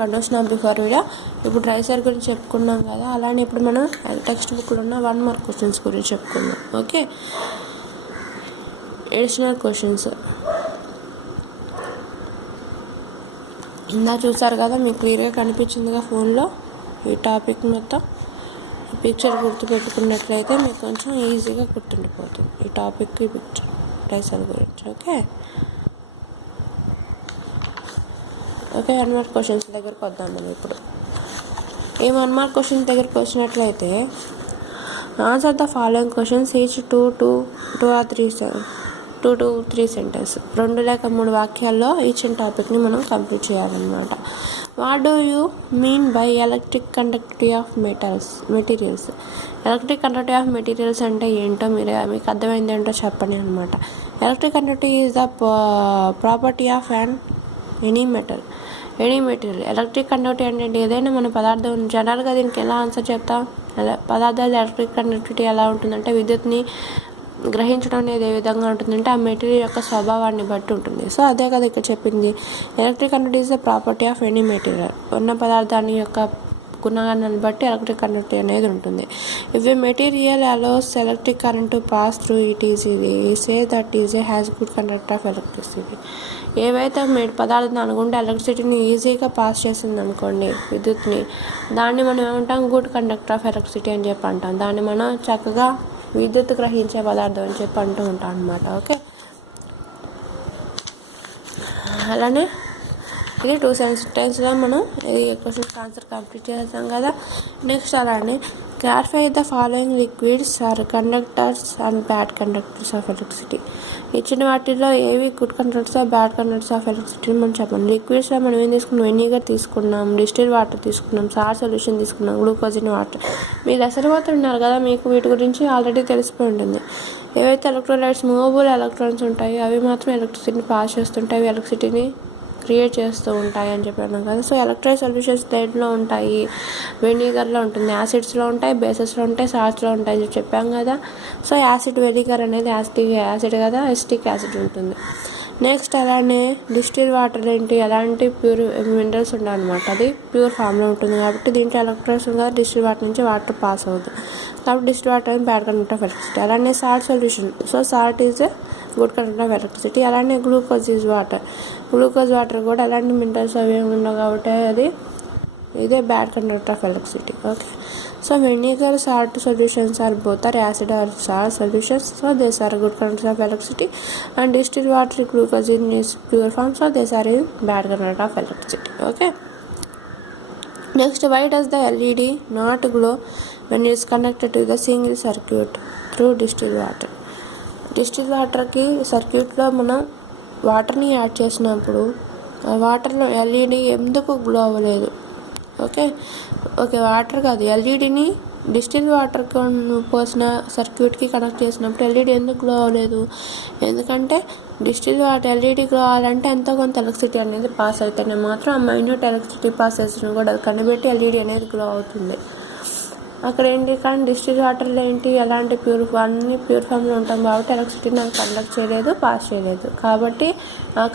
కండోషన్ of before video. ఇప్పుడు ట్రైసర్ గురించి చెప్పుకున్నాం కదా, అలానే ఇప్పుడు మనం టెక్స్ట్ బుక్లో ఉన్న 1 మార్క్ క్వశ్చన్స్ గురించి చెప్పుకుందాం. ఓకే, ఎడిషనల్ క్వశ్చన్స్ ఇందా చూసారు కదా, మీకు క్లియర్గా కనిపించిందిగా ఫోన్లో ఈ టాపిక్ మొత్తం. ఈ పిక్చర్ గుర్తుపెట్టుకున్నట్లయితే మీకు కొంచెం ఈజీగా గుర్తుండిపోతుంది ఈ టాపిక్, ఈ పిక్చర్ ట్రైసర్ గురించి. ఓకే 1 మార్క్ క్వశ్చన్స్ దగ్గరకు వద్దాం మనం ఇప్పుడు. ఈ 1 మార్క్ క్వశ్చన్ దగ్గరకు వచ్చినట్లయితే answer the following questions each 2 to 3 sentence, 2 లేక 3 వాక్యాల్లో ఈచ్ టాపిక్ని మనం కంప్లీట్ చేయాలన్నమాట. What do you mean by electric conductivity of materials? Electric conductivity of materials అంటే ఏంటో మీకు అర్థమైంది ఏంటో చెప్పండి అనమాట. Electric conductivity is the property of any material. Electric conductivity అంటే ఏదైనా మన పదార్థం. జనరల్గా దీనికి ఎలా ఆన్సర్ చెప్తాం? పదార్థాలు ఎలక్ట్రిక్ కండక్టివిటీ ఎలా ఉంటుందంటే విద్యుత్ని గ్రహించడం అనేది ఏ విధంగా ఉంటుందంటే ఆ మెటీరియల్ యొక్క స్వభావాన్ని బట్టి ఉంటుంది. సో అదే కదా ఇక్కడ చెప్పింది. Electric conductivity is the property of any material. ఉన్న పదార్థాన్ని యొక్క గుణగాన్ని బట్టి ఎలక్ట్రిక్ కండక్టివిటీ అనేది ఉంటుంది. If A material allows electric current to pass through it say that has good conductor of electricity. ఏవైతే పదార్థం అనుకుంటే ఎలక్ట్రిసిటీని ఈజీగా పాస్ చేసింది అనుకోండి, విద్యుత్ని, దాన్ని మనం ఏమంటాం? గుడ్ కండక్టర్ ఆఫ్ ఎలక్ట్రిసిటీ అని చెప్పి అంటాం. దాన్ని మనం చక్కగా విద్యుత్ గ్రహించే పదార్థం అని చెప్పి అంటూ ఉంటాం అనమాట. ఓకే, అలానే ఇది 2 సెంటెన్స్లో మనం ఇది క్వశ్చన్కి ఆన్సర్ కంప్లీట్ చేస్తాం కదా. నెక్స్ట్ అలానే clarify the following liquids are conductors and bad conductors of electricity. ఇచ్చిన వాటిల్లో ఏవి good conductors bad conductors of electricity మనం చెప్పండి. లిక్విడ్స్లో మనం ఏం తీసుకున్నాం? వెనిగర్ తీసుకున్నాం, డిస్టిల్ వాటర్ తీసుకున్నాం, సార్ సొల్యూషన్ తీసుకున్నాం, గ్లూకోజిన్ వాటర్. మీరు దశరపోతున్నారు కదా, మీకు వీటి గురించి ఆల్రెడీ తెలిసిపోయి ఉంటుంది. ఏవైతే ఎలక్ట్రోలైట్స్ మూవబుల్ ఎలక్ట్రాన్స్ ఉంటాయో అవి మాత్రం ఎలక్ట్రిసిటీని పాస్ చేస్తుంటాయి, అవి ఎలక్ట్రిసిటీని క్రియేట్ చేస్తూ ఉంటాయి అని చెప్పాను కదా. సో ఎలక్ట్రోలైట్ సొల్యూషన్స్ దేంట్లో ఉంటాయి? వెనిగర్లో ఉంటుంది, యాసిడ్స్లో ఉంటాయి, బేసెస్లో ఉంటాయి, సాల్ట్స్లో ఉంటాయి అని చెప్పాం కదా. సో వెనిగర్ అనేది యాసిడ్ కదా, ఎసిటిక్ యాసిడ్ ఉంటుంది. నెక్స్ట్ అలానే డిస్టిల్ వాటర్ ఏంటి? ఎలాంటి ప్యూర్ మినరల్స్ ఉండాలన్నమాట, అది ప్యూర్ ఫామ్లో ఉంటుంది కాబట్టి దీంట్లో ఎలక్ట్రోలైట్స్ కదా, డిస్టిల్ వాటర్ నుంచి వాటర్ పాస్ అవుతుంది కాబట్టి డిస్టిల్ వాటర్ అనేది బ్యాడ్ కండక్టర్ ఆఫ్ ఎలక్ట్రిసిటీ. అలానే salt solution, so salt is good conductor of electricity. అలానే glucose is water, glucose water కూడా ఎలాంటి మినరల్స్ అవి ఉండవు కాబట్టి ఇదే బ్యాడ్ conductor of electricity. Okay, so vinegar, salt solutions are both are acid are salt solutions, so these are good conductors of electricity. And distil water గ్లూకోజిన్ is pure form, so these are in bad conductor of electricity. Okay, next why does the LED not glow when it is connected to the single circuit through distilled water? Distil వాటర్కి సర్క్యూట్లో మనం వాటర్ని add చేసినప్పుడు ఆ వాటర్లో LED ఎందుకు glow అవ్వలేదు? Okay, water కాదు, ఎల్ఈడిని డిస్టిల్ వాటర్కి పోసిన సర్క్యూట్కి కనెక్ట్ చేసినప్పుడు ఎల్ఈడి ఎందుకు గ్లో అవ్వలేదు? ఎందుకంటే డిస్టిల్ వాటర్ ఎల్ఈడి గ్లో అవ్వాలంటే ఎంతో కొంత ఎలక్ట్రిసిటీ అనేది పాస్ అయితేనే మాత్రం ఆ మైన్యూట్ ఎలక్ట్రిసిటీ పాస్ చేసిన కూడా అది కనిపెట్టి ఎల్ఈడి అనేది గ్లో అవుతుంది. అక్కడ ఏంటి? కానీ డిస్టిల్ వాటర్లో ఏంటి? ఎలాంటి అన్ని ప్యూర్ ఫామ్లో ఉంటాం కాబట్టి ఎలక్ట్రిసిటీని అది కండక్ట్ చేయలేదు, పాస్ చేయలేదు కాబట్టి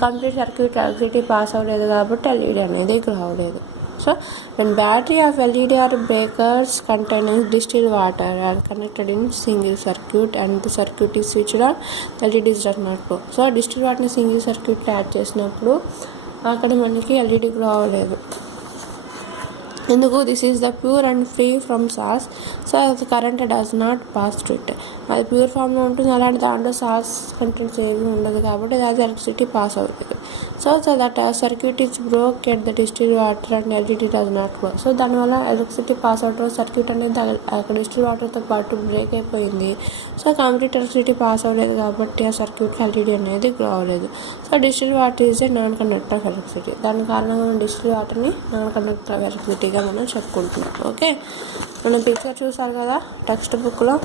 కంప్లీట్ సర్క్యూట్ ఎలక్ట్రిసిటీ పాస్ అవ్వలేదు కాబట్టి ఎల్ఈడి అనేది గ్లో అవ్వలేదు. So when battery of LED or breakers containing distilled water are connected in single circuit and the circuit is switched on, LED does not glow. So distil వాటర్ని single సర్క్యూట్లో add చేసినప్పుడు అక్కడ మనకి LED glow అవ్వలేదు. ఎందుకు? This is the pure and free from salts, so current does not pass to it. అది pure ఫామ్లో ఉంటుంది, అలాంటి దాంట్లో సాల్స్ కంటెంట్స్ ఏవి ఉండదు కాబట్టి అది ఎలక్ట్రిసిటీ పాస్ అవుతుంది. So that circuit is broke at the distil water and LED does not glow. So దానివల్ల ఎలక్ట్రిసిటీ పాస్ అవడం, సర్క్యూట్ అనేది అక్కడ డిస్టిల్ వాటర్తో పాటు బ్రేక్ అయిపోయింది. సో కంప్లీట్ ఎలక్ట్రిసిటీ పాస్ అవ్వలేదు కాబట్టి ఆ సర్క్యూట్కి ఎల్ఈడి అనేది గ్లో అవ్వలేదు. So distil water is A non conductor of electricity. దాని కారణంగా మనం డిస్టిల్ వాటర్ని నాన్ కండక్టర్ ఆఫ్ ఎలక్ట్రిసిటీగా మనం చెప్పుకుంటున్నాం. ఓకే, మనం పిక్చర్ చూసారు కదా టెక్స్ట్ బుక్లో.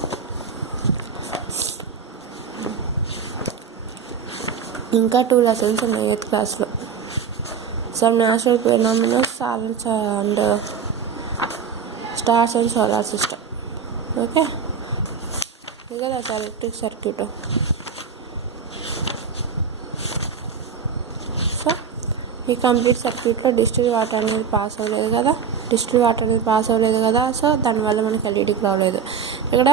ఇంకా 2 లెసన్స్ ఉన్నాయి 8th క్లాస్లో. సమ్ న్యాచురల్ ఫినామినా, సాలెన్స్ and stars and solar system. Okay, ఇదే ఎలక్ట్రిక్ సర్క్యూట్. సో ఈ కంప్లీట్ సర్క్యూట్లో డిస్టిల్ వాటర్ అనేది పాస్ అవ్వలేదు కదా, సో దానివల్ల మనకి ఎల్ఈడికి రావలేదు. ఇక్కడ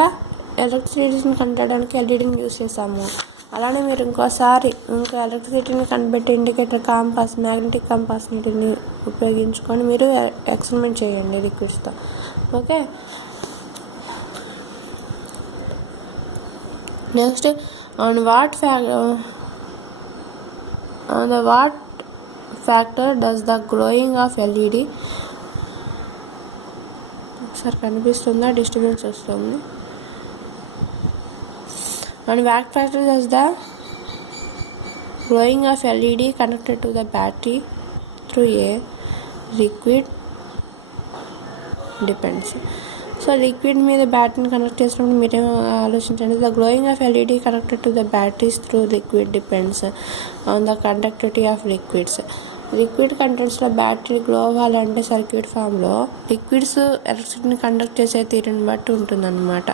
ఎలక్ట్రిసిటీని కనిపెట్టడానికి ఎల్ఈడిని యూస్ చేసాము. అలానే మీరు ఇంకోసారి ఎలక్ట్రిసిటీని కనిపెట్టే ఇండికేటర్ కాంపాస్, మ్యాగ్నెటిక్ కంపాస్ నీటిని ఉపయోగించుకొని మీరు ఎక్స్పెరిమెంట్ చేయండి లిక్విడ్స్తో. Okay, next on the what factor does the glowing of LED ఒకసారి కనిపిస్తుందా, డిస్టర్బెన్స్ వస్తుంది. On what factor does the glowing of LED connected to the battery through a liquid depends. So liquid మీద బ్యాటరీని connect చేసినప్పుడు మీరేం ఆలోచించండి. The glowing of LED connected to the batteries through liquid depends on the conductivity of liquids. Liquid కంటెంట్స్లో battery glow అవ్వాలంటే circuit ఫామ్లో liquids ఎలక్ట్రిసిటీని conduct చేసే తీరుని బట్టి ఉంటుందన్నమాట.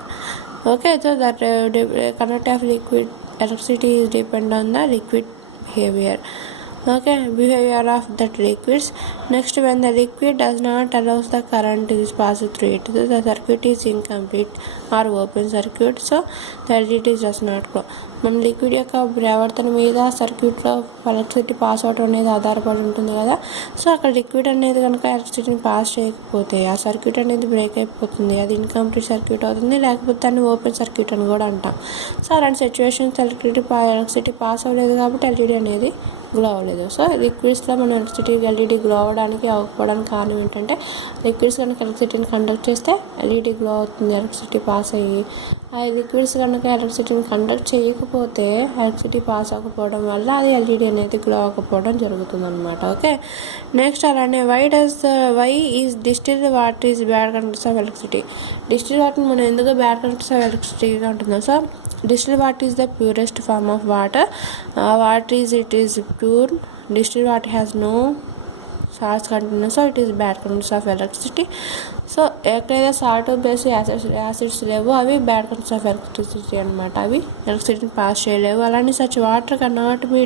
Okay, so that conduct of liquid electricity is depend on the liquid behavior of that liquids. Next, when the liquid does not allow the current to pass through it, the circuit is incomplete or open circuit, so the LED does not glow. మన liquid యొక్క ప్రవర్తన మీద సర్క్యూట్లో electricity pass అవడం అనేది ఆధారపడి ఉంటుంది కదా. సో అక్కడ లిక్విడ్ అనేది కనుక ఎలక్ట్రిసిటీని పాస్ చేయకపోతే ఆ సర్క్యూట్ అనేది బ్రేక్ అయిపోతుంది, అది ఇన్కంప్లీట్ సర్క్యూట్ అవుతుంది, లేకపోతే దాన్ని ఓపెన్ సర్క్యూట్ అని కూడా అంటాం. సో అలాంటి సిచ్యువేషన్స్ ఎలక్ట్రిసిటీ పాస్ అవ్వలేదు కాబట్టి ఎల్ఈడి అనేది గ్లో అవ్వలేదు. సో లిక్విడ్స్లో మనం ఎల్ఈడి గ్లో అవ్వడానికి అవ్వకపోవడానికి కారణం ఏంటంటే లిక్విడ్స్ కనుక ఎలక్ట్రిసిటీని కండక్ట్ చేస్తే ఎల్ఈడి గ్లో అవుతుంది ఎలక్ట్రిసిటీ పాస్ అయ్యి. ఆ లిక్విడ్స్ కనుక ఎలక్ట్రిసిటీని కండక్ట్ చేయకపోతే ఎలక్ట్రిసిటీ పాస్ అవ్వకపోవడం వల్ల అది ఎల్ఈడి అనేది గ్లో అవ్వకపోవడం జరుగుతుంది అనమాట. ఓకే, నెక్స్ట్ అలానే why is distilled water is bad conductors of electricity. Distilled water మనం ఎందుకు బ్యాడ్ కండక్టర్స్ ఆఫ్ ఎలక్ట్రిసిటీగా ఉంటుందో. సో distilled water is the purest form of water. It is pure. Distilled water has no salts content, so it is bad conductors of electricity. So ఎక్కడైతే salt base acids లేవో అవి bad conductors of electricity అనమాట, అవి ఎలక్ట్రిసిటీని pass చేయలేవు. అలానే such water can not be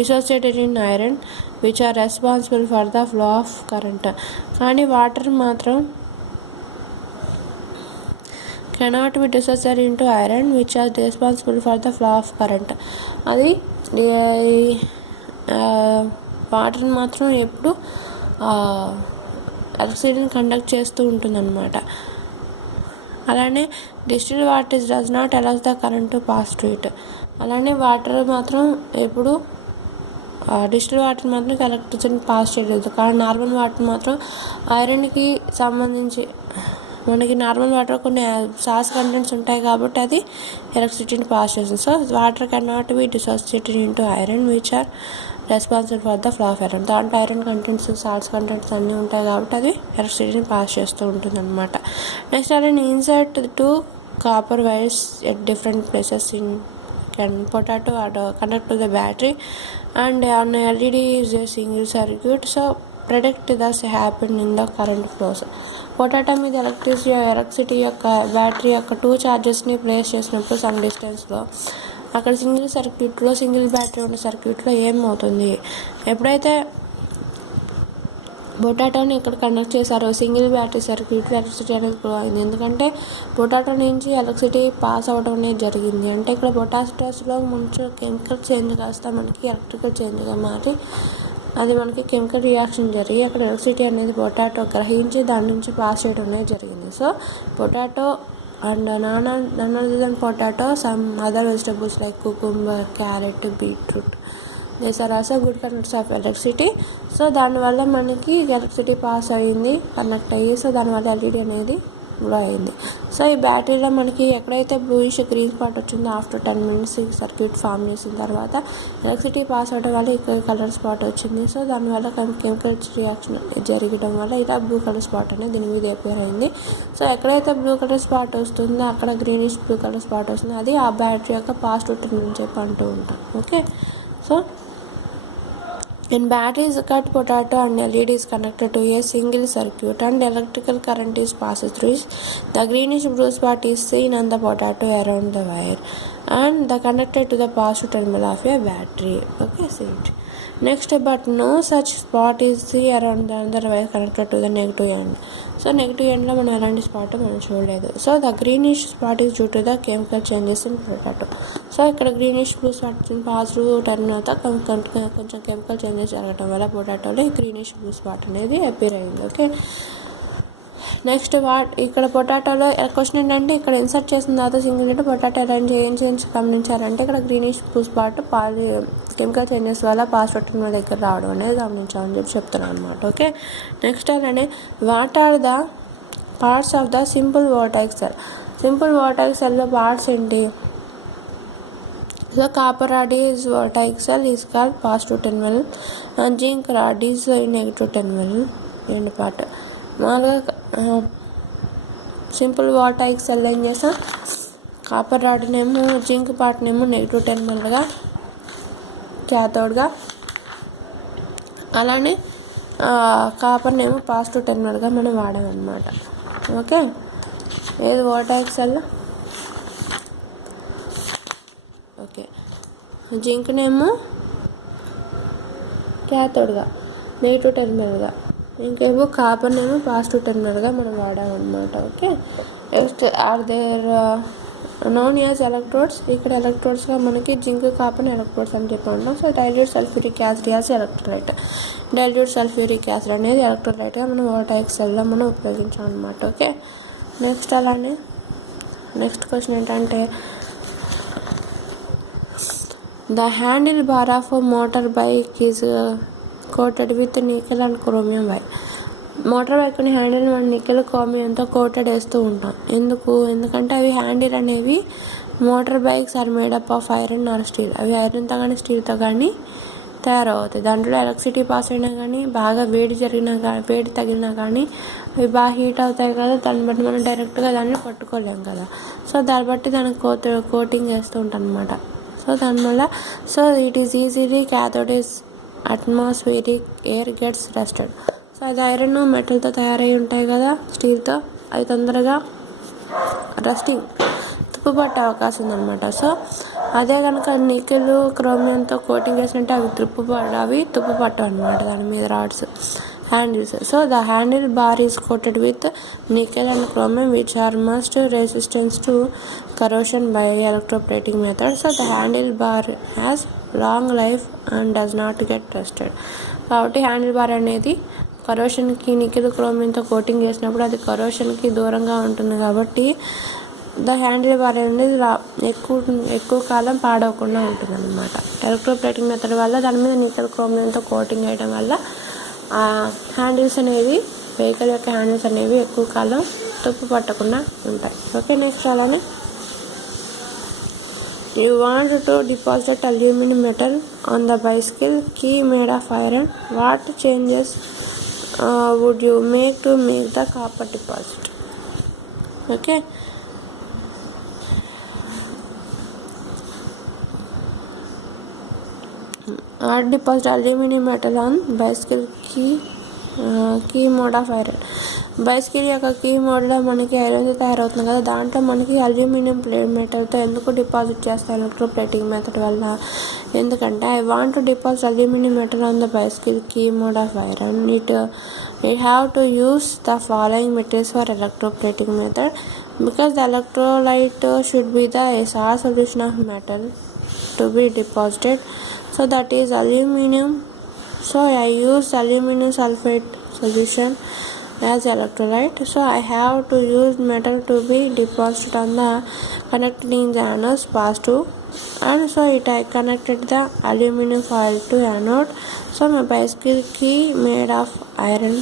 dissociated in iron which are responsible for the flow of current. కానీ water మాత్రం cannot be dissociated into iron which are responsible for the flow of current. అది water మాత్రం ఎప్పుడు ఎలక్ట్రిసిటీని conduct చేస్తూ ఉంటుందన్నమాట. అలానే distilled water does not allows the current to pass to it. అలానే water మాత్రం ఎప్పుడు డిస్టిల్డ్ వాటర్ మాత్రం ఎలక్ట్రిసిటీని పాస్ చేయలేదు. కానీ నార్మల్ వాటర్ మాత్రం ఐరన్కి సంబంధించి మనకి నార్మల్ వాటర్ కొన్ని సాల్ట్స్ కంటెంట్స్ ఉంటాయి కాబట్టి అది ఎలక్ట్రిసిటీని పాస్ చేస్తుంది. So water can not be dissociated into iron which are responsible for the flow of iron. దాంట్లో ఐరన్ కంటెంట్స్ సాల్ట్స్ కంటెంట్స్ అన్నీ ఉంటాయి కాబట్టి అది ఎలక్ట్రిసిటీని పాస్ చేస్తూ ఉంటుంది అనమాట. నెక్స్ట్ అలానే insert two copper wires at different places in potato connect to the battery and on LED is a single circuit, so predict thus happen in the current flows. Potato మీద electricity యొక్క battery యొక్క 2 ఛార్జెస్ని place చేసినప్పుడు some డిస్టెన్స్లో అక్కడ single battery ఉన్న సర్క్యూట్లో ఏమవుతుంది, ఎప్పుడైతే పొటాటోని ఇక్కడ కనెక్ట్ చేశారో సింగిల్ బ్యాటరీ సర్క్యూట్లో ఎలక్ట్రిసిటీ అనేది గ్లో అయింది. ఎందుకంటే పొటాటో నుంచి ఎలక్ట్రిసిటీ పాస్ అవ్వడం అనేది జరిగింది. అంటే ఇక్కడ పొటాటోస్లో ముందు కెమికల్ చేంజ్ కాస్త మనకి ఎలక్ట్రికల్ చేంజ్గా మారి అది మనకి కెమికల్ రియాక్షన్ జరిగి అక్కడ ఎలక్ట్రిసిటీ అనేది పొటాటో గ్రహించి దాని నుంచి పాస్ చేయడం అనేది జరిగింది. So potato and none other than potato some other vegetables like cucumber, carrot, beetroot these are also good conductors of electricity. So దానివల్ల మనకి ఎలక్ట్రిసిటీ పాస్ అయ్యింది, కనెక్ట్ అయ్యి, సో దానివల్ల ఎల్ఈడి అనేది గ్లో అయింది. సో ఈ బ్యాటరీలో మనకి ఎక్కడైతే బ్లూయిష్ గ్రీన్ స్పాట్ వచ్చిందో ఆఫ్టర్ 10 minutes సర్క్యూట్ ఫామ్ చేసిన తర్వాత ఎలక్ట్రిసిటీ పాస్ అవడం వల్ల ఇక్కడ కలర్ స్పాట్ వచ్చింది. సో దానివల్ల కెమికల్ రియాక్షన్ జరగడం వల్ల ఇలా బ్లూ కలర్ స్పాట్ అనేది దీని మీద అపేర్ అయింది. సో ఎక్కడైతే బ్లూ కలర్ స్పాట్ వస్తుందో అక్కడ గ్రీనిష్ బ్లూ కలర్ స్పాట్ వస్తుంది, అది ఆ బ్యాటరీ యొక్క పాజిటివ్ టర్న్ అని చెప్పి అంటూ ఉంటాం. Okay, so when battery is cut, potato and LED is connected to a single circuit and electrical current is passed through it. The greenish blue spot is seen on the potato around the wire and the connected to the positive terminal of a battery. Okay, see it. Next but no such spot is the around the otherwise connected to the negative end. So negative ఎండ్లో మనం ఎలాంటి spot మనం చూడలేదు. So the greenish spot is due to the chemical changes in potato. So ఇక్కడ greenish blue spot positive turn అవుతా కొంచెం chemical changes జరగడం వల్ల పొటాటోలో ఈ గ్రీనిష్ బ్లూ స్పాట్ అనేది అపీర్ అయింది. ఓకే, నెక్స్ట్ ఇక్కడ పొటాటోలో క్వశ్చన్ ఏంటంటే ఇక్కడ ఇన్సర్ట్ చేసిన తర్వాత సింగిల్ పొటాటో అరేంజ్ గమనించారంటే ఇక్కడ greenish blue spot chemical changes వల్ల పాస్పోర్ట్ దగ్గర రావడం అనేది గమనించామని చెప్పి చెప్తున్నాను అనమాట. ఓకే, నెక్స్ట్ అలానే what are the parts of the simple voltaic cell. Simple voltaic సెల్లో పార్ట్స్ ఏంటి? So copper rod is voltaic cell is called positive terminal and zinc rod is negative terminal end part. మామూలుగా simple voltaic cell ఏం చేస్తాం, copper రాడ్నేమో zinc పార్ట్నేమో negative టెర్మినల్గా క్యాథోడ్గా, అలానే కాపర్నేమో పాజిటివ్ టెర్మినల్గా మనం వాడామన్నమాట. ఓకే, ఏది వోల్టాయిక్ సెల్? ఓకే, జింక్నేమో క్యాథోడ్గా నెగిటివ్ టెర్మినల్గా, ఇంకేమో కాపర్నేమో పాజిటివ్ టెర్మినల్గా మనం వాడామన్నమాట. Okay, next are there known as electrodes. ఇక్కడ ఎలక్ట్రోడ్స్గా మనకి జింక్ కాపర్ ఎలక్ట్రోడ్స్ అని చెప్పి ఉంటాం. So dilute sulphuric acid as electrolyte. Dilute sulphuric acid అనేది ఎలక్ట్రోలైట్గా మనం వోల్టాయిక్ సెల్లో మనం ఉపయోగించాం అనమాట. ఓకే, నెక్స్ట్ అలానే నెక్స్ట్ క్వశ్చన్ ఏంటంటే the handle bar of motor bike is coated with nickel and chromium wire. Motor బైక్ని హ్యాండిల్ మనం నికెల్ క్రోమియంతో కోటెడ్ వేస్తూ ఉంటాం. ఎందుకంటే అవి హ్యాండిల్ అనేవి motor bikes are made up of iron or steel. అవి ఐరన్తో కానీ స్టీల్తో కానీ తయారవుతాయి. దాంట్లో ఎలక్ట్రిసిటీ పాస్ అయినా కానీ బాగా వేడి తగిలినా కానీ అవి బాగా హీట్ అవుతాయి కదా, దాన్ని బట్టి మనం డైరెక్ట్గా దాన్ని పట్టుకోలేం కదా. సో దాన్ని బట్టి దానికి కోటింగ్ వేస్తూ ఉంటాం అనమాట. సో దానివల్ల it is easily cathode is atmospheric air gets rusted. So అది ఐరన్ మెటల్తో తయారై ఉంటాయి కదా, స్టీల్తో, అవి తొందరగా రస్టింగ్ తుప్పుపట్టే అవకాశం ఉందన్నమాట. సో అదే కనుక నికెల్ క్రోమియంతో కోటింగ్ వేసినట్టే అవి తుప్పుపట్టవు అనమాట దాని మీద rods handles. So the handle bar is coated with nickel and chromium which are must resistance to corrosion by electroplating method. So the handle bar has long life and does not get rusted. కాబట్టి handle bar అనేది కరోషన్కి nickel క్రోమియంతో coating చేసినప్పుడు అది కరోషన్కి దూరంగా ఉంటుంది కాబట్టి the handle bar అనేది ఎక్కువ కాలం పాడవకుండా ఉంటుంది అనమాట. ఎలక్ట్రోప్లేటింగ్ మెథడ్ వల్ల దాని మీద నికెల్ క్రోమియంతో కోటింగ్ చేయడం వల్ల ఆ హ్యాండిల్స్ అనేవి వెహికల్ యొక్క హ్యాండిల్స్ అనేవి ఎక్కువ కాలం తుప్పు పట్టకుండా ఉంటాయి. ఓకే, నెక్స్ట్ అలానే you want to deposit aluminium metal on the bicycle key made of iron. What changes would you make to make the copper deposit? Okay, deposit aluminum metal on bicycle key mode of iron. Bicycle యొక్క key మోడ్లో మనకి ఐరన్తో తయారవుతుంది కదా, దాంట్లో మనకి aluminium plate మెటల్తో ఎందుకు deposit చేస్తాయి electroplating method వల్ల? ఎందుకంటే I want to deposit aluminium metal on the bicycle key made of iron. It have to use the following materials for electroplating method because the electrolyte should be the SR solution of metal to be deposited. So that is aluminum. So I use aluminum sulfate solution as electrolyte. So I have to use metal to be deposited on the connecting the anodes positive, and so I connected the aluminum foil to anode. So my bicycle key made of iron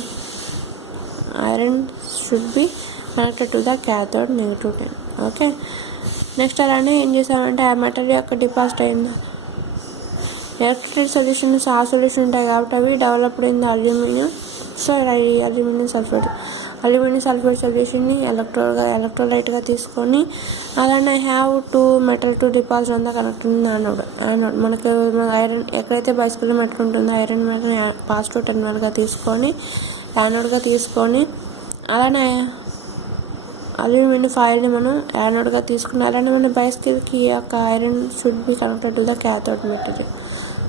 should be connected to the cathode negative 10. Okay, next అలానే ఏం చేసామంటే ఆ metal యొక్క deposit అయింది electric solutions, ఆ solution ఉంటాయి కాబట్టి అవి developed in the aluminium. So aluminium sulphate సొల్యూషన్ని ఎలక్ట్రోలైట్గా తీసుకొని అలానే have to metal to deposit on the connecting anode. మనకి ఐరన్ ఎక్కడైతే బైసికల్ మెటల్ ఉంటుందో ఐరన్ మెటల్ పాజిటివ్ టెర్మినల్గా తీసుకొని యానోడ్గా తీసుకొని అలానే అల్యూమినియం ఫాయిల్ని మనం యానోడ్గా తీసుకుని అలానే మన బైసికల్కి యొక్క iron should be connected to the cathode material.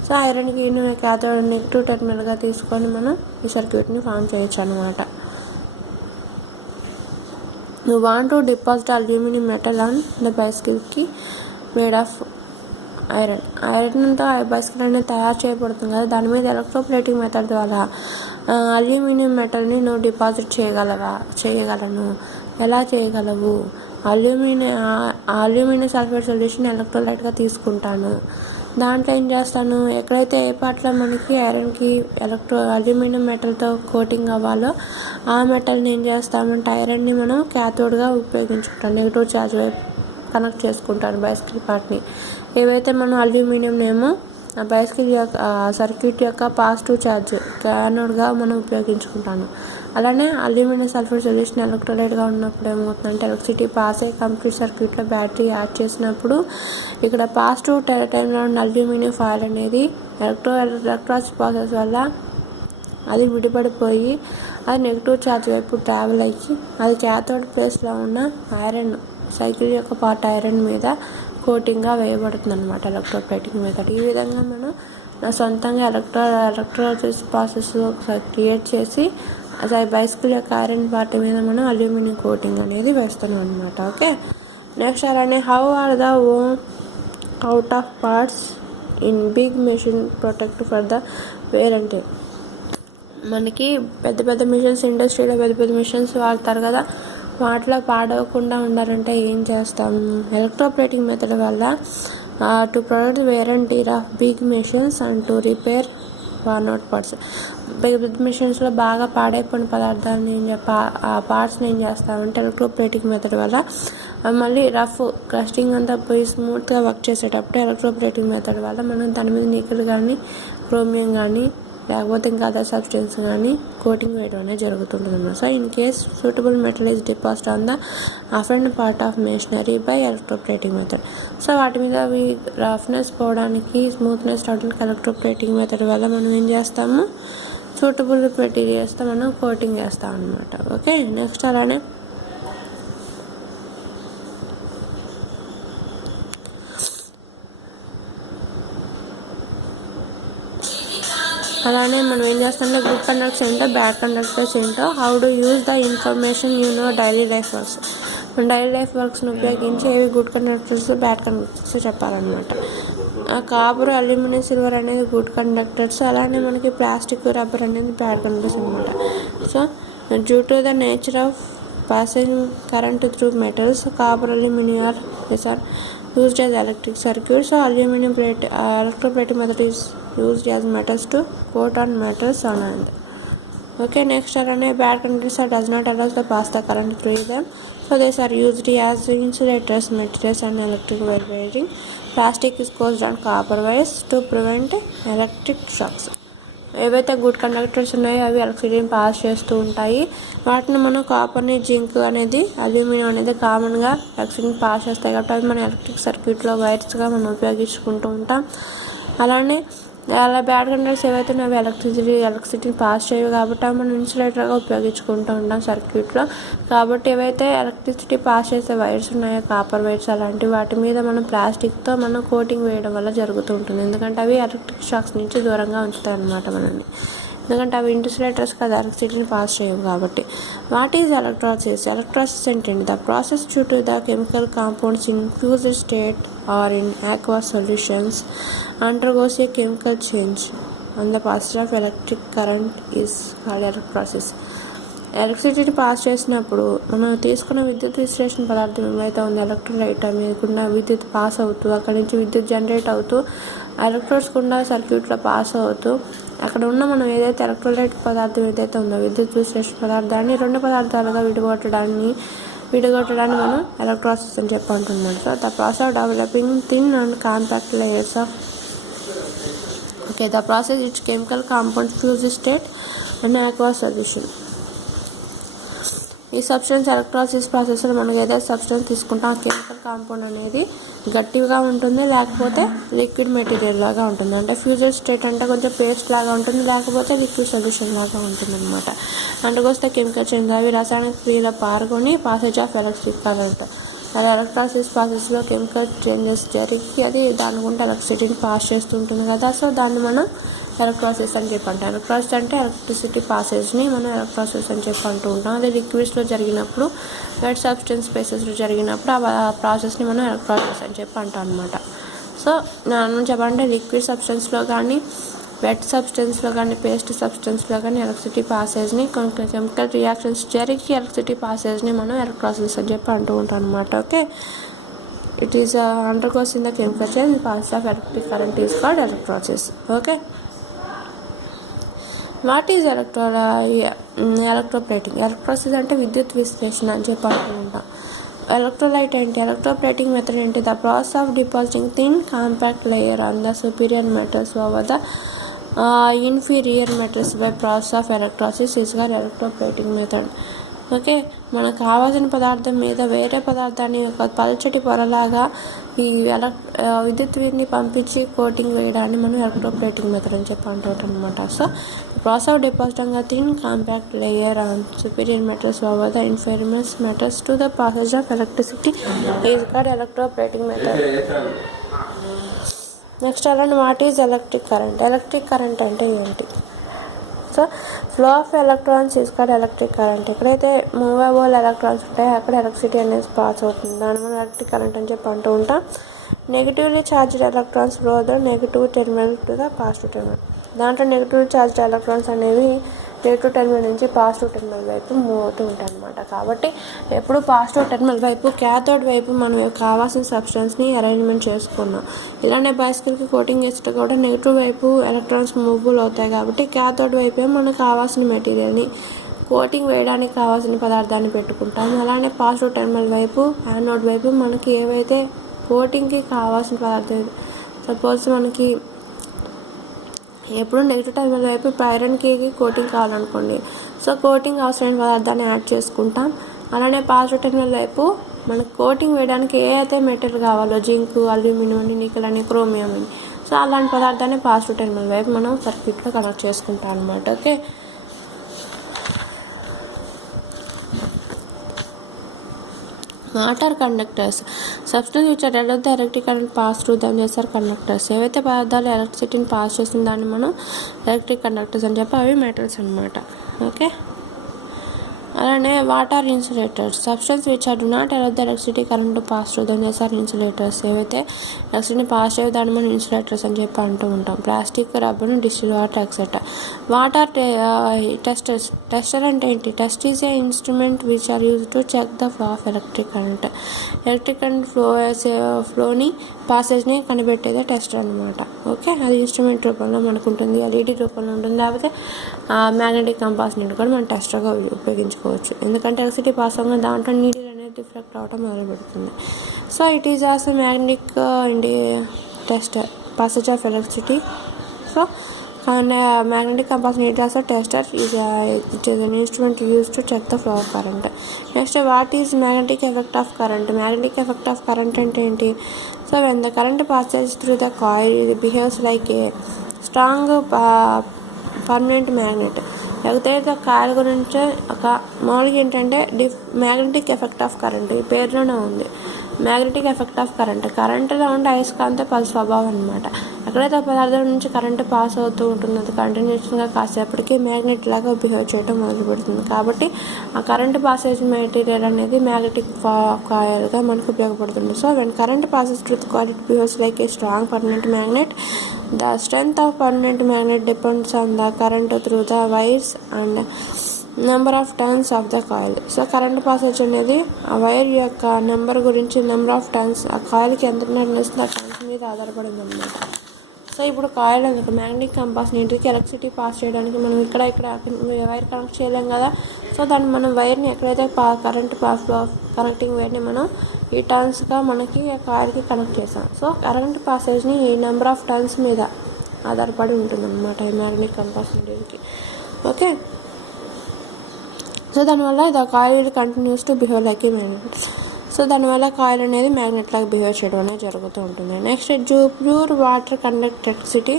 So ఐరన్కి క్యాథోడ్ నెగిటివ్ టెర్మినల్గా తీసుకొని మనం ఈ సర్క్యూట్ని ఫామ్ చేయొచ్చు అనమాట. You want to deposit aluminum metal on the bicycle key made of ఐరన్తో బైసికల్ అనేది తయారు చేయబడుతుంది కదా, దాని మీద ఎలక్ట్రోప్లేటింగ్ మెథడ్ ద్వారా అల్యూమినియం మెటల్ని నువ్వు డిపాజిట్ చేయగలను. ఎలా చేయగలవు? అల్యూమినియం సల్ఫేట్ సొల్యూషన్ ఎలక్ట్రోలైట్గా తీసుకుంటాను. దాంట్లో ఏం చేస్తాను, ఎక్కడైతే ఏ పార్ట్లో మనకి ఐరన్కి అల్యూమినియం మెటల్తో కోటింగ్ అవ్వాలో ఆ మెటల్ని ఏం చేస్తామంటే ఐరన్ని మనం క్యాథోడ్గా ఉపయోగించుకుంటాం. నెగిటివ్ ఛార్జ్ వైపు కనెక్ట్ చేసుకుంటాను బైసికల్ పార్ట్ని. ఏవైతే మనం అల్యూమినియం ఏమో ఆ బైసికల్ యొక్క సర్క్యూట్ యొక్క పాజిటివ్ ఛార్జ్ క్యాథోడ్గా మనం ఉపయోగించుకుంటాను. అలానే అల్యూమినియం సల్ఫేట్ సొల్యూషన్ ఎలక్ట్రోలైట్గా ఉన్నప్పుడు ఏమవుతుందంటే ఎలక్ట్రిసిటీ పాస్ అయ్యి కంప్లీట్ సర్క్యూట్లో బ్యాటరీ యాడ్ చేసినప్పుడు ఇక్కడ పాజిటివ్ టైంలో ఉన్న అల్యూమినియం ఫాయిల్ అనేది ఎలక్ట్రాసిస్ ప్రాసెస్ వల్ల అది విడిపడిపోయి అది నెగిటివ్ ఛార్జ్ వైపు ట్రావెల్ అయ్యి అది క్యాథోడ్ ప్లేస్లో ఉన్న ఐరన్ సైకిల్ యొక్క పార్ట్ ఐరన్ మీద కోటింగ్గా వేయబడుతుంది అనమాట ఎలక్ట్రోప్లేటింగ్ మెథడ్. ఈ విధంగా మనం నా సొంతంగా ఎలక్ట్రాసిస్ ప్రాసెస్ క్రియేట్ చేసి అది బైసికల్ యొక్క ఐరన్ పార్ట్ మీద మనం అల్యూమినియం కోటింగ్ అనేది వేస్తున్నాం అనమాట. ఓకే, నెక్స్ట్ అలానే how are the out of parts in big machine protect for the wear అంటే మనకి పెద్ద మిషన్స్ ఇండస్ట్రీలో పెద్ద మిషన్స్ వాడతారు కదా, వాటిలో పాడవకుండా ఉండాలంటే ఏం చేస్తాం? ఎలక్ట్రోప్లేటింగ్ మెథడ్ వల్ల to protect wear and tear of big machines and to repair worn parts. పెద్ద మిషన్స్లో బాగా పాడైపోయిన పదార్థాన్ని ఆ పార్ట్స్ని ఏం చేస్తామంటే ఎలక్ట్రోప్లేటింగ్ మెథడ్ వల్ల మళ్ళీ రఫ్ క్రస్టింగ్ అంతా పోయి స్మూత్గా వర్క్ చేసేటప్పుడు ఎలక్ట్రోప్లేటింగ్ మెథడ్ వల్ల మనం దాని మీద నికెల్ కానీ క్రోమియం కానీ లేకపోతే ఇంకా అదర్ సబ్స్టెన్స్ కానీ కోటింగ్ వేయడం అనేది జరుగుతుంటుంది అన్నమాట. So in case suitable metal is deposit on the offend part of machinery by electroplating method. So వాటి మీద అవి రఫ్నెస్ పోవడానికి స్మూత్నెస్ రావడానికి ఎలక్ట్రోప్లేటింగ్ మెథడ్ వల్ల మనం ఏం చేస్తాము, సూటబుల్ మెటీరియల్స్తో మనం కోటింగ్ చేస్తాం అనమాట. ఓకే, నెక్స్ట్ అలానే మనం ఏం చేస్తామంటే గుడ్ కండక్టర్స్ ఏంటో బ్యాడ్ కండక్టర్స్ ఏంటో how do use the information daily life works. మన డైలీ లైఫ్ వర్క్స్ని ఉపయోగించి ఏవి గుడ్ కండక్టర్స్ బ్యాడ్ కండక్టర్స్ చెప్పాలన్నమాట. కాపర్ అల్యూమినియం సిల్వర్ అనేది గుడ్ కండక్టర్స్, అలానే మనకి ప్లాస్టిక్ రబ్బర్ అనేది బ్యాడ్ కండక్టర్స్ అనమాట. So due to the nature of passing current through metals copper aluminium are used as electric circuits. So aluminum plate electroplating method is used as metals to coat on metals on hand. Okay, next are bad conductors does not allow the pass the current through them. So these are used as insulators, materials and electric wire wiring. Plastic is caused on copper wires to prevent electric shocks. ఏవైతే good conductors ఉన్నాయో అవి ఎలక్ట్రిసిటీని pass చేస్తూ ఉంటాయి. వాటిని మనం కాపర్ని zinc అనేది aluminium అనేది కామన్గా ఎలక్ట్రిసిటీని పాస్ చేస్తాయి కాబట్టి అవి మన ఎలక్ట్రిక్ సర్క్యూట్లో వైర్స్గా మనం ఉపయోగించుకుంటూ ఉంటాం. అలానే అలా బ్యాడ్ కండక్టర్స్ ఏవైతే అవి ఎలక్ట్రిసిటీని పాస్ చేయవు కాబట్టి అవి మనం ఇన్సులేటర్గా ఉపయోగించుకుంటూ ఉంటాం సర్క్యూట్లో. కాబట్టి ఏవైతే ఎలక్ట్రిసిటీ పాస్ చేసే వైర్స్ ఉన్నాయో కాపర్ వైర్స్ అలాంటివి వాటి మీద మనం ప్లాస్టిక్తో మనం కోటింగ్ వేయడం వల్ల జరుగుతూ ఉంటుంది. ఎందుకంటే అవి ఎలక్ట్రిక్ షాక్స్ నుంచి దూరంగా ఉంచుతాయి అన్నమాట మనల్ని, ఎందుకంటే అవి ఇన్సులేటర్స్ కదా ఎలక్ట్రిసిటీని పాస్ చేయవు కాబట్టి. What is ఎలక్ట్రాసిస్? ఎలక్ట్రాసిస్ ఏంటంటే the process due to the chemical compounds in fused state or in aqueous solutions undergoes a chemical change and the passage of electric current is called electrolysis. ఎలక్ట్రిసిటీని pass చేసినప్పుడు మనం తీసుకున్న విద్యుత్ విశ్లేషణ పదార్థం ఏమైతే ఉందో ఎలక్ట్రోలైట్ మీదకున్న విద్యుత్ పాస్ అవుతూ అక్కడి నుంచి విద్యుత్ జనరేట్ అవుతూ ఎలక్ట్రోడ్స్ కూడా సర్క్యూట్లో పాస్ అవుతూ అక్కడ ఉన్న మనం ఏదైతే ఎలక్ట్రోలైట్ పదార్థం ఏదైతే ఉందో విద్యుత్ విశ్లేషణ పదార్థాన్ని రెండు పదార్థాలుగా విడగొట్టడాన్ని మనం ఎలక్ట్రాసిస్ అని చెప్పి అంటున్నాడు. So the process of developing thin and compact layers of the process its chemical compound fuse state and aqueous solution. ఈ సబ్స్టెన్స్ ఎలక్ట్రాసిస్ ప్రాసెస్లో మనం ఏదైతే సబ్స్టెన్స్ తీసుకుంటాం ఆ కెమికల్ కాంపౌండ్ అనేది గట్టిగా ఉంటుంది లేకపోతే లిక్విడ్ మెటీరియల్ లాగా ఉంటుంది. అంటే ఫ్యూజర్ స్టేట్ అంటే కొంచెం పేస్ట్ లాగా ఉంటుంది లేకపోతే లిక్విడ్ సొల్యూషన్ లాగా ఉంటుంది అనమాట. అందుకొస్తే కెమికల్ చేంజ్ అవి రసాయనిక క్రియలో పాల్గొని passage of electric current electrolysis ప్రాసెస్లో కెమికల్ చేంజెస్ జరిగి అది దాని గుండా ఎలక్ట్రిసిటీని పాస్ చేస్తుంటుంది కదా. సో దాన్ని మనం ఎలక్ట్రాలిసిస్ అని చెప్పి అంటాం. ఎలక్ట్రాలిసిస్ అంటే ఎలక్ట్రిసిటీ పాసేజ్ని మనం ఎలక్ట్రాలిసిస్ అని చెప్పి అంటూ ఉంటాం. అదే లిక్విడ్స్లో జరిగినప్పుడు, వెట్ సబ్స్టెన్స్ స్పేసెస్లో జరిగినప్పుడు ఆ ప్రాసెస్ని మనం ఎలక్ట్రాలిసిస్ అని చెప్పి అంటాం అనమాట. సో మనం చెప్పాలంటే లిక్విడ్ సబ్స్టెన్స్లో కానీ, వెట్ సబ్స్టెన్స్లో కానీ, పేస్ట్ సబ్స్టెన్స్లో కానీ ఎలక్ట్రిసిటీ పాసేజ్ని, కొన్ని కెమికల్ రియాక్షన్స్ జరిగి ఎలక్ట్రిసిటీ పాసేజ్ని మనం ఎలక్ట్రాలిసిస్ అని చెప్పి అంటూ ఉంటాం అనమాట. Okay, it is undergoes in the chemical change, the pass of electric current is called electrolysis. Okay, what is electroplating? Electrolysis అంటే విద్యుత్ విశ్లేషణ అని చెప్పి అంటూ ఉంటాం. ఎలక్ట్రోలైట్ ఏంటి? ఎలక్ట్రోప్లేటింగ్ మెథడ్ ఏంటి? The process of depositing thin compact layer on the superior metals over the inferior metals by process of electrolysis is called electroplating method. Okay, మనకు కావాల్సిన పదార్థం మీద వేరే పదార్థాన్ని ఒక పల్చటి పొరలాగా ఈ విద్యుత్ వీరిని పంపించి కోటింగ్ వేయడాన్ని మనం ఎలక్ట్రోప్లేటింగ్ మెథడ్ అని చెప్పి అంటుంటాం అనమాట. So process of depositing a thin compact layer on superior metals over the inferior metals to the passage of electricity is called electroplating method. Next అలాంటి what is electric current? Electric current అంటే ఏంటి? So flow of electrons is called electric current. ఎక్కడైతే movable electrons ఉంటాయో అక్కడ electricity అనేది pass అవుతుంది. దాని మనం ఎలక్ట్రిక్ కరెంట్ అని చెప్పి అంటూ ఉంటాం. Negatively charged electrons flow the negative terminal to the positive terminal. దాంట్లో నెగిటివ్ ఛార్జ్డ్ ఎలక్ట్రాన్స్ అనేవి నెగిటివ్ టెర్మినల్ నుంచి పాజిటివ్ టెర్మినల్ వైపు మూవ్ అవుతూ ఉంటాయి అన్నమాట. కాబట్టి ఎప్పుడు పాజిటివ్ టెర్మినల్ వైపు, క్యాథోడ్ వైపు మనం కావాల్సిన సబ్స్టెన్స్ని అరేంజ్మెంట్ చేసుకున్నాం. ఇలానే బైసికల్కి కోటింగ్ వేస్తే కూడా నెగిటివ్ వైపు ఎలక్ట్రాన్స్ మూవబుల్ అవుతాయి. కాబట్టి క్యాథోడ్ వైపే మనకు కావాల్సిన మెటీరియల్ని, కోటింగ్ వేయడానికి కావాల్సిన పదార్థాన్ని పెట్టుకుంటాం. అలానే పాజిటివ్ టెర్మినల్ వైపు, యానోడ్ వైపు మనకి ఏవైతే కోటింగ్కి కావాల్సిన పదార్థం, సపోజ్ మనకి ఎప్పుడు నెగిటివ్ టెర్మినల్ వైపు ఐరన్కి కోటింగ్ కావాలనుకోండి, సో కోటింగ్ అవసరమైన పదార్థాన్ని యాడ్ చేసుకుంటాం. అలానే పాజిటివ్ టెర్మినల్ వైపు మనకు కోటింగ్ వేయడానికి ఏ అయితే మెటీరియల్ కావాలో, జింక్, అల్యూమినియం అని, నికెల్ అని, క్రోమియం అని, సో అలాంటి పదార్థాన్ని పాజిటివ్ టెర్మినల్ వైపు మనం సర్క్యూట్లో కనెక్ట్ చేసుకుంటాం అనమాట. Okay, what are conductors? Substance which are allow the electric current pass through them చేస్తారు కండక్టర్స్. ఏవైతే పదార్థాలు ఎలక్ట్రిసిటీని పాస్ చేసిన దాన్ని మనం ఎలక్ట్రిక్ కండక్టర్స్ అని చెప్పి అవి మెటల్స్ అనమాట. ఓకే, అలానే what are insulators? Substance which are do not allow the electricity current to pass through them చేస్తారు ఇన్సులేటర్స్. ఏవైతే ఎలక్ట్రిసిటీని పాస్ చేయవు దాన్ని మనం ఇన్సులేటర్స్ అని చెప్పి అంటూ ఉంటాం. Plastic, rubber, distil water etcetera. What are testers? Tester అంటే ఏంటి? Test is a instrument which are use to check the flow of electric current. Electric current ఫ్లోని పాసేజ్ని కనిపెట్టేదే టెస్టర్ అనమాట. ఓకే, అది ఇన్స్ట్రుమెంట్ రూపంలో మనకు ఉంటుంది, ఎల్ఈడి రూపంలో ఉంటుంది, లేకపోతే మ్యాగ్నెటిక్ కంపాస్ నుండి కూడా మనం టెస్టర్గా ఉపయోగించుకోవచ్చు. ఎందుకంటే ఎలక్ట్రిసిటీ పాస్ అవ్వగా దాంట్లో నీడిల్ అనేది రిఫ్లెక్ట్ అవ్వడం మొదలు పెడుతుంది. So it is also magnetic tester, passage of electricity. So magnetic compass needle as a tester is an instrument used to check the flow of current. Next, what is magnetic effect of current? Magnetic effect of current ante enti? So when the current passes through the coil, it behaves like a strong permanent magnet. ఎగతేత కాయల గురించి ఒక మామూలుగా ఏంటంటే magnetic effect of current ఈ పేరులోనే ఉంది. Magnetic effect of కరెంటులో ఉండే అయస్కాంత స్వభావం అనమాట. ఎక్కడైతే పదార్థం నుంచి కరెంటు పాస్ అవుతూ ఉంటుందో అది కంటిన్యూస్గా కాసేపటికి మ్యాగ్నెట్ లాగా బిహేవ్ చేయడం మొదలు పెడుతుంది. కాబట్టి ఆ కరెంట్ పాసేజ్ మెటీరియల్ అనేది మ్యాగ్నెటిక్ కాయిల్గా మనకు ఉపయోగపడుతుంది. So when current passes through the coil it behaves like a strong permanent magnet. The strength of permanent magnet depends on the current through the wires and number of turns of the coil. So current passage అనేది ఆ wire యొక్క number గురించి, number of turns ఆ కాయిల్కి ఎంత నిర్ణయిస్తుంది ఆ turns మీద ఆధారపడింది అనమాట. సో ఇప్పుడు కాయిల్ అందుకు మ్యాగ్నెటిక్ కంపాస్ నీటికి ఎలక్ట్రిసిటీ పాస్ చేయడానికి మనం ఇక్కడ వైర్ కనెక్ట్ చేయలేం కదా. సో దాన్ని మనం వైర్ని ఎక్కడైతే కరెంట్ కనెక్టింగ్ వైర్ని మనం ఈ టర్న్స్గా మనకి కాయిల్కి కనెక్ట్ చేసాం. సో కరెంట్ పాసేజ్ని ఈ నెంబర్ ఆఫ్ టర్న్స్ మీద ఆధారపడి ఉంటుంది అనమాట ఈ మ్యాగ్నెటిక్ కంపాస్ నీటికి. ఓకే, సో దానివల్ల the coil continues to behave like a magnet. So దానివల్ల కాయిల్ అనేది మ్యాగ్నెట్ లాగా బిహేవ్ చేయడం అనేది జరుగుతూ ఉంటుంది. Next, pure water conduct electricity,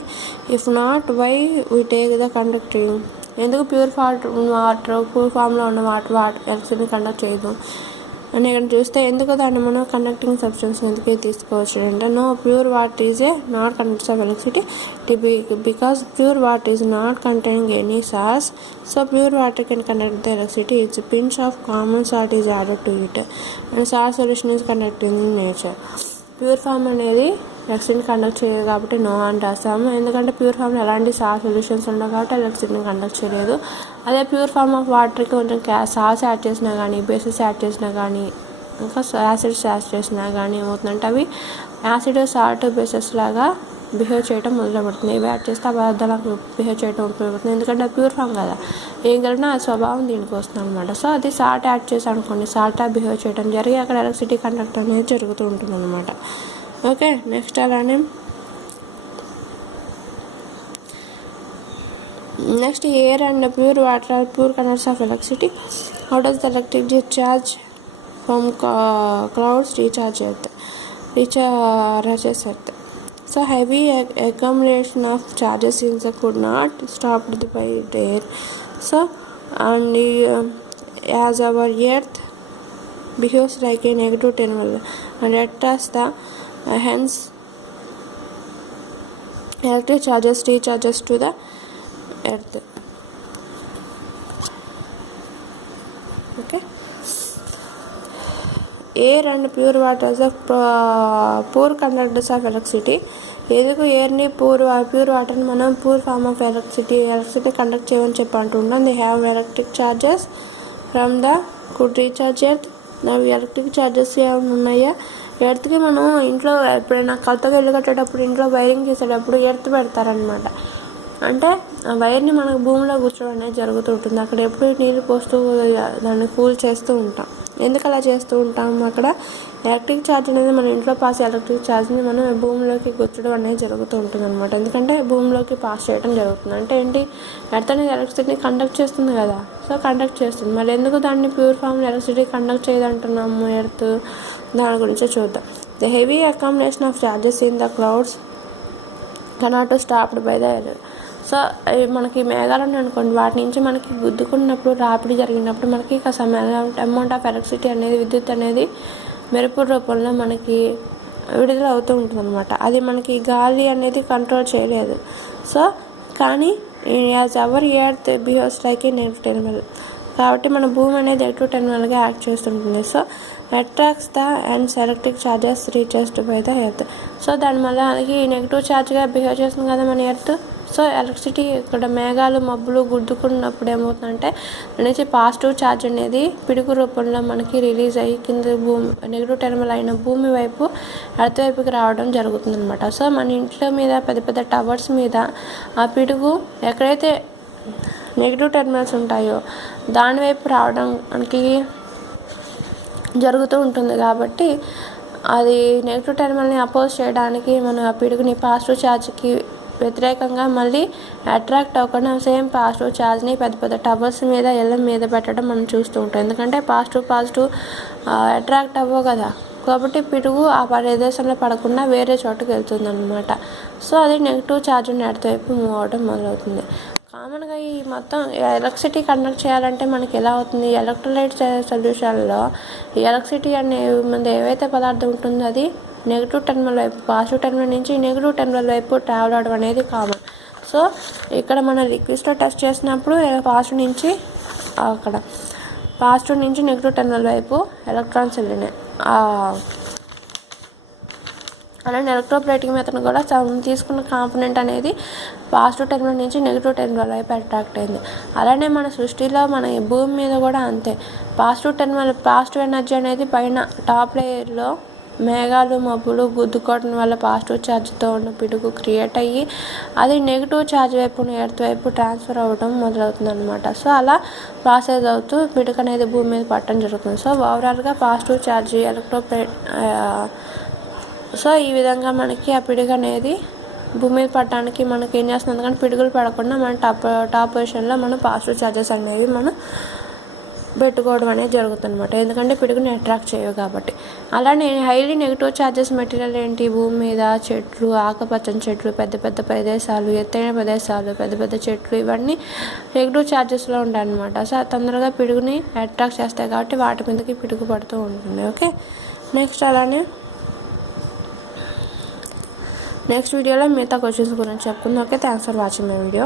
if not why we take the conducting. ఎందుకు ప్యూర్ వాటర్ ప్యూర్ ఫామ్లో ఉన్న వాటర్ ఎలక్ట్రిసిటీని కండక్ట్ చేయదు? అని ఇక్కడ చూస్తే ఎందుకు దాన్ని మనం కండక్టింగ్ సబ్స్టెన్స్ ఎందుకు తీసుకోవచ్చు అంటే no pure water is a not conductors of electricity because pure water is not containing any salts so pure water can conduct the electricity it's pinch of common salt is added to it and salt solution is conducting in nature. Pure form అనేది ఎలక్ట్రిసిటీని conduct చేయదు కాబట్టి no అని రాస్తాము. ఎందుకంటే pure ఫామ్లో ఎలాంటి salt solutions ఉండవు కాబట్టి ఎలక్ట్రిసిటీని కండక్ట్ చేయలేదు. అదే ప్యూర్ ఫామ్ ఆఫ్ వాటర్కి కొంచెం సాల్ట్స్ యాడ్ చేసినా కానీ బేసెస్ యాడ్ చేసినా కానీ ఇంకా యాసిడ్స్ యాడ్ చేసినా కానీ ఏమవుతుందంటే అవి యాసిడ్ సాల్ట్ బేసెస్ లాగా బిహేవ్ చేయడం మొదలుపెడుతుంది. ఇవి యాడ్ చేస్తే ఆ పదార్థాలకు బిహేవ్ చేయడం ఉపయోగపడుతుంది. ఎందుకంటే ప్యూర్ ఫామ్ కదా, ఏం కలిగినా ఆ స్వభావం దీనికి వస్తుంది అనమాట. సో అది సాల్ట్ యాడ్ చేసి అనుకోండి, సాల్ట్ బిహేవ్ చేయడం జరిగి అక్కడ ఎలక్ట్రిసిటీ కండక్ట్ అనేది జరుగుతూ ఉంటుంది అనమాట. ఓకే, నెక్స్ట్ అలానే next air and pure water are pure conductors of electricity. How does the electric discharge from clouds recharge earth. So heavy accumulation of charges in the could not stopped by the air. So and as our earth behaves like a negative terminal and attracts the hence electric charges recharges to the earth. Okay. Air and pure water are poor conductors of electricity. ఎందుకు ఎయిర్ని pure వాటర్ని మనం poor form of electricity conduct చేయమని చెప్పి అంటున్నాం. They have electric charges from the could recharge earth. అవి electric charges ఏమైనా ఉన్నాయా? ఎర్త్కి మనం ఇంట్లో ఎప్పుడైనా కొత్తగా ఇల్లు కట్టేటప్పుడు ఇంట్లో వైరింగ్ చేసేటప్పుడు ఎర్త్ పెడతారనమాట. అంటే ఆ వైర్ని మనకు భూమిలో కూర్చోవడం అనేది జరుగుతూ ఉంటుంది. అక్కడ ఎప్పుడు నీళ్ళు పోస్తూ దాన్ని కూల్ చేస్తూ ఉంటాం. ఎందుకు అలా చేస్తూ ఉంటాం? అక్కడ ఎలక్ట్రిక్ ఛార్జ్ అనేది మన ఇంట్లో పాస్ ఎలక్ట్రిక్ ఛార్జ్ని మనం భూమిలోకి గుచ్చడం అనేది జరుగుతూ ఉంటుంది అనమాట. ఎందుకంటే భూమిలోకి పాస్ చేయడం జరుగుతుంది. అంటే ఏంటి, ఎర్త్ అనేది ఎలక్ట్రిసిటీని కండక్ట్ చేస్తుంది కదా, సో కండక్ట్ చేస్తుంది. మరి ఎందుకు దాన్ని ప్యూర్ ఫామ్ ఎలక్ట్రిసిటీ కండక్ట్ చేయదంటున్నాము ఎర్త్? దాని గురించి చూద్దాం. The heavy accommodation of charges in the clouds cannot stopped by the air. So మనకి మేఘాలు ఉన్నాయి అనుకోండి, వాటి నుంచి మనకి గుద్దుకున్నప్పుడు రాపిడి జరిగినప్పుడు మనకి కాస్త అమౌంట్ ఆఫ్ ఎలక్ట్రిసిటీ అనేది విద్యుత్ అనేది మెరుపు రూపంలో మనకి విడుదల అవుతూ ఉంటుంది అనమాట. అది మనకి గాలి అనేది కంట్రోల్ చేయలేదు. సో కానీ as our earth behaves like a negative terminal, కాబట్టి మన భూమి అనేది నెగిటివ్ టెర్మినల్గా యాక్ట్ చేస్తుంటుంది. So attracts the and electric charges reached by the earth. So దానివల్ల మనకి నెగిటివ్ ఛార్జ్గా బిహేవ్ చేస్తుంది కదా మన ఎర్త్. సో ఎలక్ట్రిసిటీ ఇక్కడ మేఘాలు మబ్బులు గుద్దుకున్నప్పుడు ఏమవుతుందంటే నుంచి పాజిటివ్ ఛార్జ్ అనేది పిడుగు రూపంలో మనకి రిలీజ్ అయ్యి కింద భూమి నెగిటివ్ టెర్మినల్ అయిన భూమి వైపు ఎర్త్ వైపుకి రావడం జరుగుతుంది అనమాట. సో మన ఇంట్లో మీద పెద్ద పెద్ద టవర్స్ మీద ఆ పిడుగు ఎక్కడైతే నెగిటివ్ టెర్మినల్స్ ఉంటాయో దాని వైపు రావడం మనకి జరుగుతూ ఉంటుంది. కాబట్టి అది నెగిటివ్ టెర్మినల్ని అపోజ్ చేయడానికి మనం ఆ పిడుగుని పాజిటివ్ ఛార్జ్కి వ్యతిరేకంగా మళ్ళీ అట్రాక్ట్ అవ్వకుండా సేమ్ పాజిటివ్ ఛార్జ్ని పెద్ద పెద్ద టవర్స్ మీద ఎల్లం మీద పెట్టడం మనం చూస్తూ ఉంటాం. ఎందుకంటే పాజిటివ్ అట్రాక్ట్ అవ్వవు కదా, కాబట్టి పిడుగు ఆ ప్రదేశంలో పడకుండా వేరే చోటుకు వెళ్తుంది అనమాట. సో అది నెగిటివ్ ఛార్జ్ ఎర్త్ వైపు మూవ్ అవ్వడం మొదలవుతుంది. కామన్గా ఈ మొత్తం ఎలక్ట్రిసిటీ కండక్ట్ చేయాలంటే మనకి ఎలా అవుతుంది, ఎలక్ట్రోలైట్ సొల్యూషన్లో ఈ ఎలక్ట్రిసిటీ అనే ముందు ఏవైతే పదార్థం ఉంటుందో అది నెగిటివ్ టెర్మినల్ వైపు పాజిటివ్ టెర్మినల్ నుంచి నెగిటివ్ టెర్మినల్ వైపు ట్రావెల్ అవడం అనేది కామన్. సో ఇక్కడ మనం లిక్విడ్స్లో టెస్ట్ చేసినప్పుడు పాజిటివ్ నుంచి అక్కడ పాజిటివ్ నుంచి నెగిటివ్ టెర్మినల్ వైపు ఎలక్ట్రాన్స్ వెళ్ళినాయి. అలానే ఎలక్ట్రోప్లేటింగ్ మెథడ్ కూడా తీసుకున్న కాంపోనెంట్ అనేది పాజిటివ్ టెర్మినల్ నుంచి నెగిటివ్ టెర్మినల్ వైపు అట్రాక్ట్ అయింది. అలానే మన సృష్టిలో మన భూమి మీద కూడా అంతే. పాజిటివ్ ఎనర్జీ అనేది పైన టాప్ లేయర్లో మేఘాలు మబ్బులు గుద్దుకోవడం వల్ల పాజిటివ్ ఛార్జ్తో ఉన్న పిడుగు క్రియేట్ అయ్యి అది నెగిటివ్ ఛార్జ్ వైపు ఎర్త్ వైపు ట్రాన్స్ఫర్ అవ్వడం మొదలవుతుంది అనమాట. సో అలా ప్రాసెస్ అవుతూ పిడుగు అనేది భూమి మీద పట్టడం జరుగుతుంది. సో ఓవరాల్గా పాజిటివ్ ఛార్జ్ ఎలక్ట్రోప్లేట్ సో ఈ విధంగా మనకి ఆ పిడుగు అనేది భూమి మీద పడడానికి మనకి ఏం చేస్తుంది, ఎందుకంటే పిడుగులు పడకుండా మన టాప్ పొజిషన్లో మనం పాజిటివ్ ఛార్జెస్ అనేవి మనం పెట్టుకోవడం అనేది జరుగుతుంది అనమాట. ఎందుకంటే పిడుగుని అట్రాక్ట్ చేయవు కాబట్టి. అలానే హైలీ నెగిటివ్ ఛార్జెస్ మెటీరియల్ ఏంటి, భూమి మీద చెట్లు, ఆకుపచ్చని చెట్లు, పెద్ద పెద్ద ప్రదేశాలు, ఎత్తైన ప్రదేశాలు, పెద్ద పెద్ద చెట్లు, ఇవన్నీ నెగిటివ్ ఛార్జెస్లో ఉంటాయి అనమాట. సో తొందరగా పిడుగుని అట్రాక్ట్ చేస్తాయి కాబట్టి వాటి మీదకి పిడుగు పడుతూ ఉంటుంది. ఓకే, నెక్స్ట్ అలానే నెక్స్ట్ వీడియోలో మిగతా క్వశ్చన్స్ గురించి చెప్పుకుందాం. Okay, thanks for watching my video.